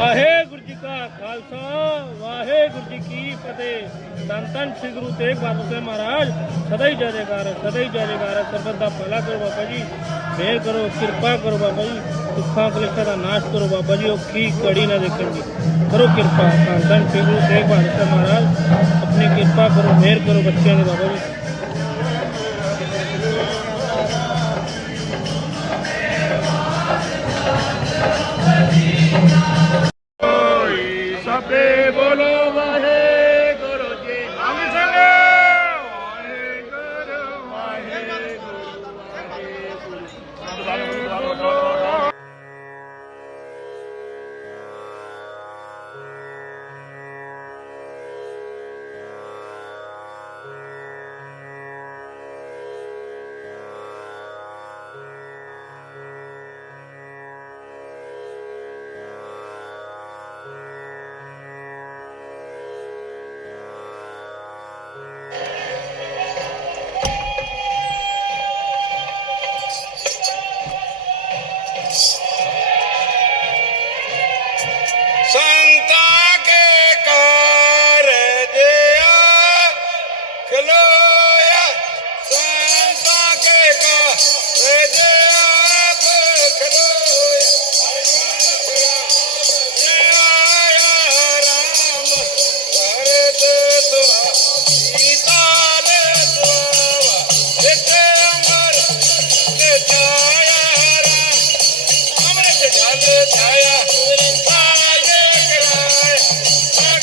ਵਾਹਿਗੁਰੂ ਜੀ ਕਾ ਖਾਲਸਾ ਵਾਹਿਗੁਰੂ ਜੀ ਕੀ ਫਤਿਹ ਧੰਨ ਧੰਨ ਸ੍ਰੀ ਗੁਰੂ ਤੇਗ ਬਹਾਦਰ ਸਾਹਿਬ ਮਹਾਰਾਜ ਸਦਾ ਹੀ ਜੈ ਜੈਕਾਰ ਹੈ, ਸਦਾ ਹੀ ਜੈ ਜੈਕਾਰ ਹੈ। ਸਰਬਤ ਦਾ ਭਲਾ ਕਰੋ ਬਾਬਾ ਜੀ ਮਿਹਰ ਕਰੋ ਕਿਰਪਾ ਕਰੋ ਬਾਬਾ ਜੀ ਦੁੱਖਾਂ ਕਲੇਸ਼ਾਂ ਦਾ ਨਾਸ਼ ਕਰੋ ਬਾਬਾ ਜੀ ਉਹ ਕੀ ਕੜੀ ਨਾ ਦੇਖਣ ਜੀ ਕਰੋ ਕਿਰਪਾ ਧੰਨ ਧੰਨ ਸ੍ਰੀ ਗੁਰੂ ਤੇਗ ਬਹਾਦਰ ਸਾਹਿਬ ਮਹਾਰਾਜ ਆਪਣੀ ਕਿਰਪਾ ਕਰੋ ਮਿਹਰ ਕਰੋ ਬੱਚਿਆਂ ਦੇ ਬਾਬਾ ਜੀ Yeah.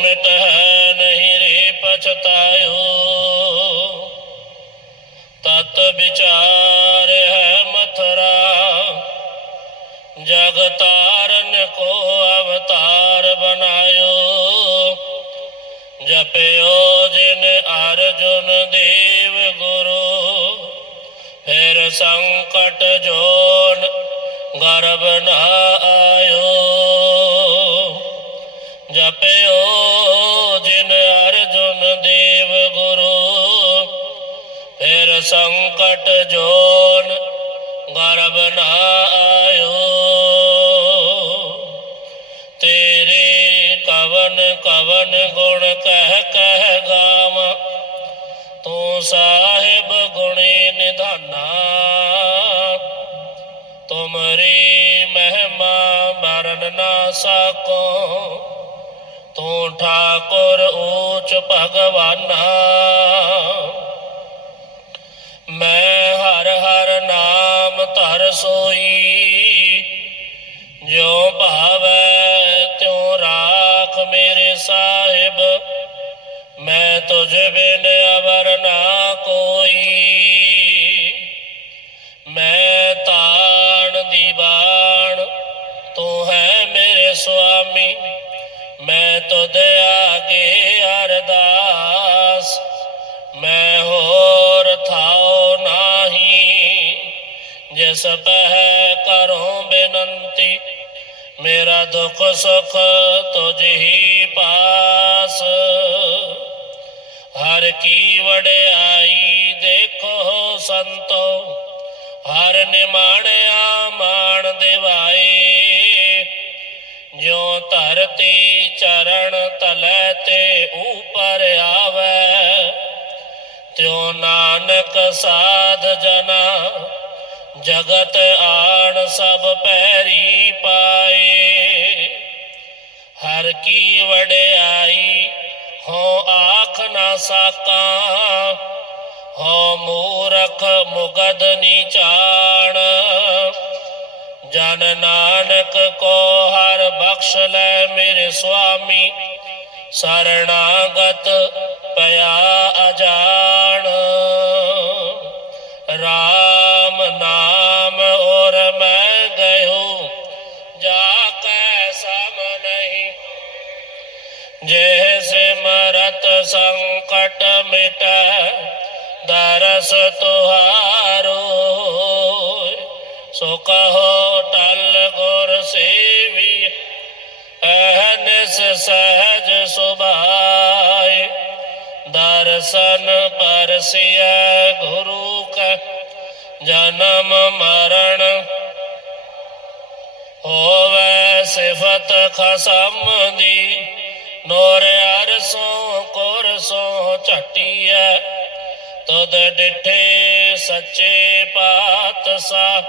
ਮਿਟ ਹੈ ਨਹੀਂ ਰੇ ਪਛਤਾਇਓ। ਤਤ ਵਿਚਾਰ ਹੈ ਮਥਰਾ ਜਗਤਾਰਨ ਕੋ ਅਵਤਾਰ ਬਨਾਇਓ ਜਪਿਓ ਜਿਨ ਅਰਜੁਨ ਦੇਵ ਗੁਰੂ, ਫਿਰ ਸੰਕਟ ਜੋਨ ਗਰਬ ਨਾ ਆਇਓ। ਜਪਿਓ ਜਿਨ ਅਰਜੁਨ ਦੇਵ ਗੁਰੂ। ਫਿਰ ਸੰਕਟ ਜੋਨ ਗਰਬ ਨਾ ਆਇਓ। ਤੇਰੇ ਕਵਨ ਕਵਨ ਗੁਣ ਕਹਿ ਕਹਿ ਗਾਵਾਂ। ਤੂੰ ਸਾਹਿਬ ਗੁਣੀ ਨਿਧਾਨਾ। ਤੁਮਰੀ ਮਹਿਮਾ ਬਰਨ ਨਾ ਸਕੋ। ਤੂੰ ਠਾਕੁਰ ਊਚ ਭਗਵਾਨਾ। ਮੈਂ ਹਰ ਹਰ ਨਾਮ ਧਰ ਸੋਈ, ਜੋ ਭਾਵੈ ਤਿਉ ਰਾਖ ਮੇਰੇ ਸਾਹਿਬ। ਮੈਂ ਤੁਝ ਬਿਨ ਅਵਰ ਜਿਸ ਪਹਿ ਕਰੋ ਬੇਨੰਤੀ, ਮੇਰਾ ਦੁੱਖ ਸੁਖ ਤੁਝ ਹੀ ਪਾਸ। ਹਰ ਕੀ ਵਡਿਆਈ ਦੇਖੋ ਸੰਤੋ, ਹਰ ਨਿਮਾਣਿਆ ਮਾਣ ਦਿਵਾਏ। ਜੋ ਧਰਤੀ ਚਰਨ ਤਲੈ ਤੇ ਉਪਰ ਆਵੈ, ਤਿਉ ਨਾਨਕ ਸਾਧ ਜਨਾ ਜਗਤ ਆਣ ਸਭ ਪੈਰੀ ਪਾਏ। ਹਰ ਕੀ ਵਡਿਆਈ ਹੋ ਆਖ ਨਾ ਸਾਕਾਂ ਹੋ ਮੂਰਖ ਮੁਗਦ ਨੀਚਾਣ ਜਨ ਨਾਨਕ ਕੋ ਹਰ ਬਖਸ਼ ਲੈ ਮੇਰੇ ਸੁਆਮੀ, ਸਰਣਾਗਤ ਪਿਆ ਅਜਾਣ। ਅਹਨਿਸ ਸਹਜ ਸੁਭਾਏ, ਦਰਸ਼ਨ ਪਰਸਿਆ ਗੁਰੂ ਕਾ, ਜਨਮ ਮਰਨ ਹੋਵੇ ਸਿਫਤ ਖਸਮ ਦੀ, ਨੋਰ ਅਰਸੋਂ ਕੁਰਸੋਂ ਝਟੀਐ, ਤੁਧ ਡਿਠੇ ਸੱਚੇ ਪਾਤਸ਼ਾਹ,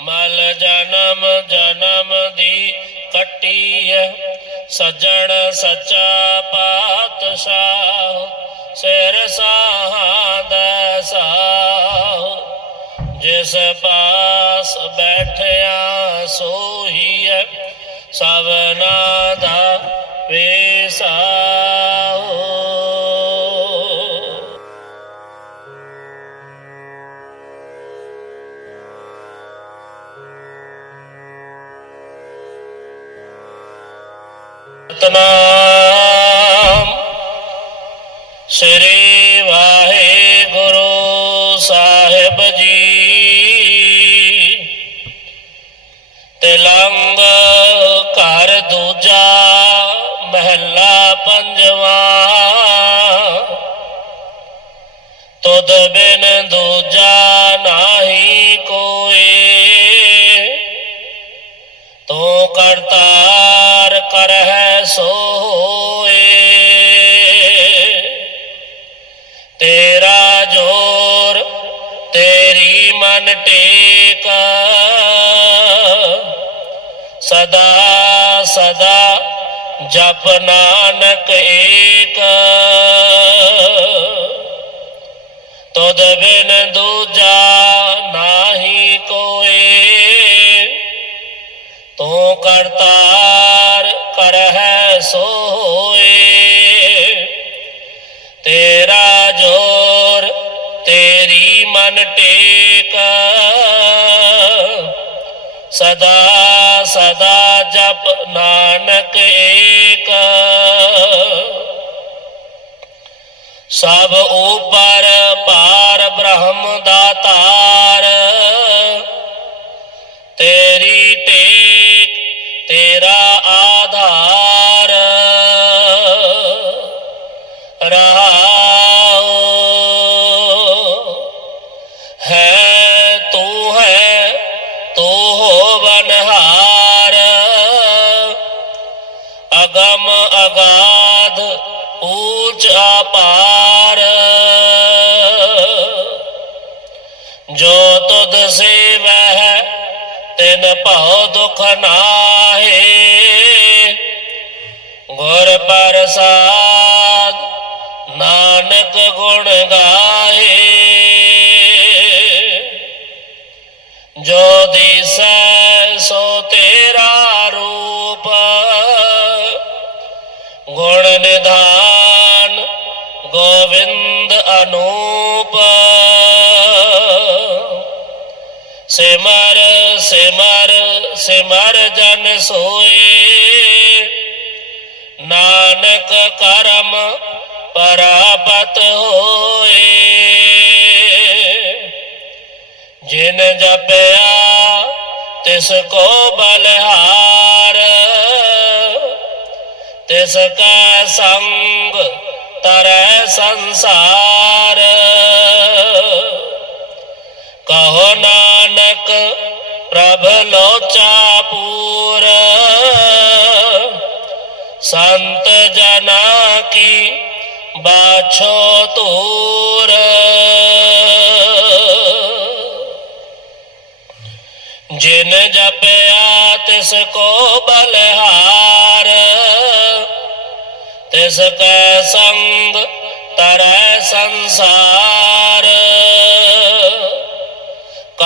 ਮਲ ਜਨਮ ਜਨਮ ਦੀ ਕੱਟੀਐ ਸੱਜਣ ਸੱਚਾ ਪਾਤਸ਼ਾਹ ਸਿਰ ਸਾਹਾਦਾ ਸਾਹ। ਜਿਸ ਪਾਸ ਬੈਠਿਆ ਸੋਹੀਐ ਸਭਨਾ ਦਾ ਵੇਸਾਓ Allah. ਸਦਾ ਜਪ ਨਾਨਕ ਏਕ। ਤੁਧ ਬਿਨ ਦੂਜਾ ਨਾਹੀ ਕੋਏ। ਤੂੰ ਕਰਤਾਰ ਕਰਹਿ ਸੋਏ। ਤੇਰਾ ਜੋਰ ਤੇਰੀ ਮਨ ਟੇਕ। ਸਦਾ ਸਦਾ ਜਪ ਨਾਨਕ ਏਕ। ਸਭ ਉਪਰ ਪਾਰ ਬ੍ਰਹਮ ਦਾਤਾਰ ਦੁਖ ਨਾਹੇ। ਗੁਰ ਪ੍ਰਸਾਦ ਨਾਨਕ ਗੁਣ ਗਾਏ ਜੋ ਦਿਸੈ ਸੋ ਤੇਰਾ ਰੂਪ। ਗੁਣ ਨਿਧਾਨ ਗੋਵਿੰਦ ਅਨੂਪ। ਸਿਮਰ ਸਿਮਰ ਸਿਮਰ ਜਨ ਸੋਏ। ਨਾਨਕ ਕਰਮ ਪਰਾਪਤ ਹੋਏ। ਜਿਨ ਜਪਿਆ, ਤਿਸ ਕੋ ਬਲਹਾਰ। ਤਿਸ ਕਾ ਸੰਗ ਤਰੈ ਸੰਸਾਰ। ਕਹੋ ਨਾਨਕ ਪ੍ਰਭ ਲੋਚਾ ਪੂਰ। ਸੰਤ ਜਨਾ ਕੀ ਬਾਛੋ ਤੂਰ। ਜਿਨ ਜਪਿਆ ਤਿਸ ਕੋ ਬਲਹਾਰ। ਤਿਸ ਕੈ ਸੰਗ ਤਰੈ ਸੰਸਾਰ।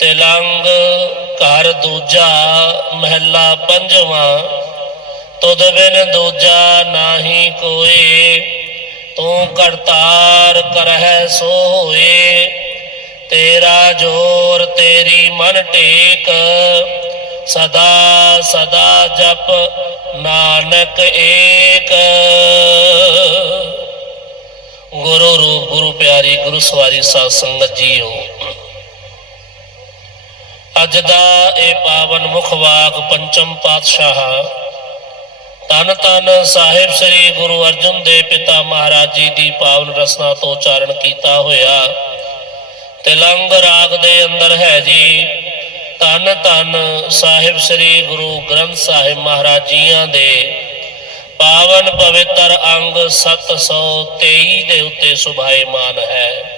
ਤਿਲੰਗ ਘਰ ਦੂਜਾ ਮਹਿਲਾ ਪੰਜਵਾਂ। ਤੁਧ ਬਿਨ ਦੂਜਾ ਨਾਹੀ ਕੋਏ, ਤੂੰ ਕਰਤਾਰ ਕਰਹਿ ਸੋ ਹੋਏ। ਤੇਰਾ ਜੋਰ ਤੇਰੀ ਮਨ ਟੇਕ, ਸਦਾ ਸਦਾ ਜਪ ਨਾਨਕ ਏਕ। ਗੁਰੂ ਰੂਪ, ਗੁਰੂ ਪਿਆਰੀ, ਗੁਰੂ ਸਵਾਰੀ ਸਾਧ ਸੰਗਤ ਜੀਓ। ਅੱਜ ਦਾ ਇਹ ਪਾਵਨ ਮੁਖ ਵਾਕ ਪੰਚਮ ਪਾਤਸ਼ਾਹ। ਤਨ ਤਨ ਸਾਹਿਬ ਸ੍ਰੀ ਗੁਰੂ ਅਰਜਨ ਦੇ ਪਿਤਾ ਮਹਾਰਾਜ ਜੀ ਦੀ ਪਾਵਨ ਰਸਨਾ ਤੋਂ ਉਚਾਰਨ ਕੀਤਾ ਹੋਇਆ। ਤਿਲੰਗ ਰਾਗ ਦੇ ਅੰਦਰ ਹੈ ਜੀ ਤਨ ਤਨ ਸਾਹਿਬ ਸ੍ਰੀ ਗੁਰੂ ਗ੍ਰੰਥ ਸਾਹਿਬ ਮਹਾਰਾਜ ਜੀਆਂ ਦੇ ਪਾਵਨ ਪਵਿੱਤਰ ਅੰਗ 723 ਦੇ ਉੱਤੇ ਸੁਭਾਏਮਾਨ ਹੈ।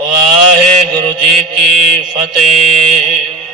ਵਾਹਿਗੁਰੂ ਜੀ ਕੀ ਫਤਿਹ।